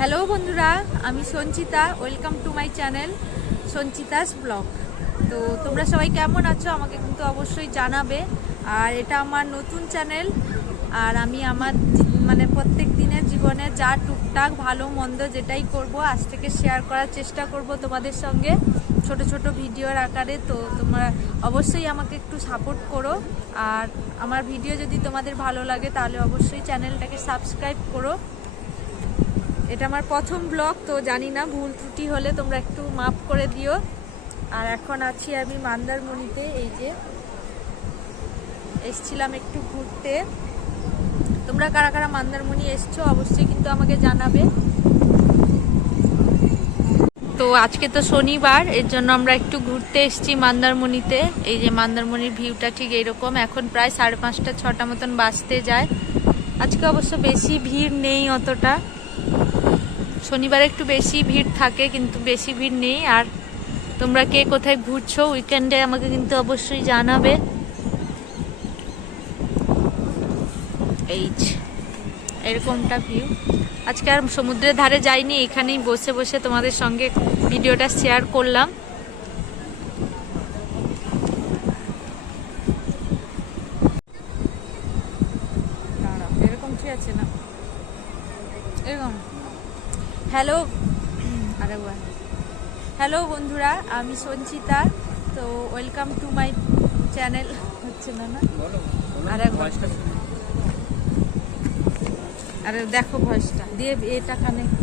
Hello বন্ধুরা, আমি Sanchita. Welcome to my channel Sanchita's blog. তো তোমরা সবাই কেমন আছো আমাকে কিন্তু অবশ্যই জানাবে। আর এটা আমার নতুন চ্যানেল, আর আমি আমার প্রত্যেক দিনের জীবনে যা টুকটাক ভালো মন্দ যেটাই করব আজ থেকে শেয়ার করার চেষ্টা করব তোমাদের সঙ্গে ছোট ছোট ভিডিওর আকারে। তো তোমরা অবশ্যই আমাকে একটু সাপোর্ট করো, আর আমার ভিডিও যদি তোমাদের ভালো লাগে তাহলে অবশ্যই চ্যানেলটাকে সাবস্ক্রাইব করো। এটা আমার প্রথম ব্লগ, তো জানি না, ভুল ত্রুটি হলে তোমরা একটু মাফ করে দিও। আর এখন আছি আমি মন্দারমণিতে। এই যে এসছিলাম একটু ঘুরতে। তোমরা কারা কারা মন্দারমণি এসছো অবশ্যই কিন্তু আমাকে জানাবে। তো আজকে তো শনিবার, এর জন্য আমরা একটু ঘুরতে এসেছি মন্দারমণিতে। এই যে মন্দারমণির ভিউটা ঠিক এইরকম। এখন প্রায় 5:30 6টা মতন বাজতে যায়। আজকে অবশ্য বেশি ভিড় নেই অতটা। শনিবারে একটু বেশি ভিড় থাকে, কিন্তু বেশি ভিড় নেই। আর তোমরা কে কোথায় ঘুরছো উইকেন্ডে আমাকে কিন্তু অবশ্যই জানাবে। এই এরকমটা ভিউ। আজকে আর সমুদ্রের ধারে যাইনি, এখানেই বসে বসে তোমাদের সঙ্গে ভিডিওটা শেয়ার করলাম। এরকম ঠিক আছে না, এরকম। হ্যালো, আরেকবার হ্যালো বন্ধুরা, আমি সঞ্চিতা। তো ওয়েলকাম টু মাই চ্যানেল। হচ্ছে না না, আরেকবার। আরে দেখো ভয়েসটা দিয়ে এটা কানেক্ট।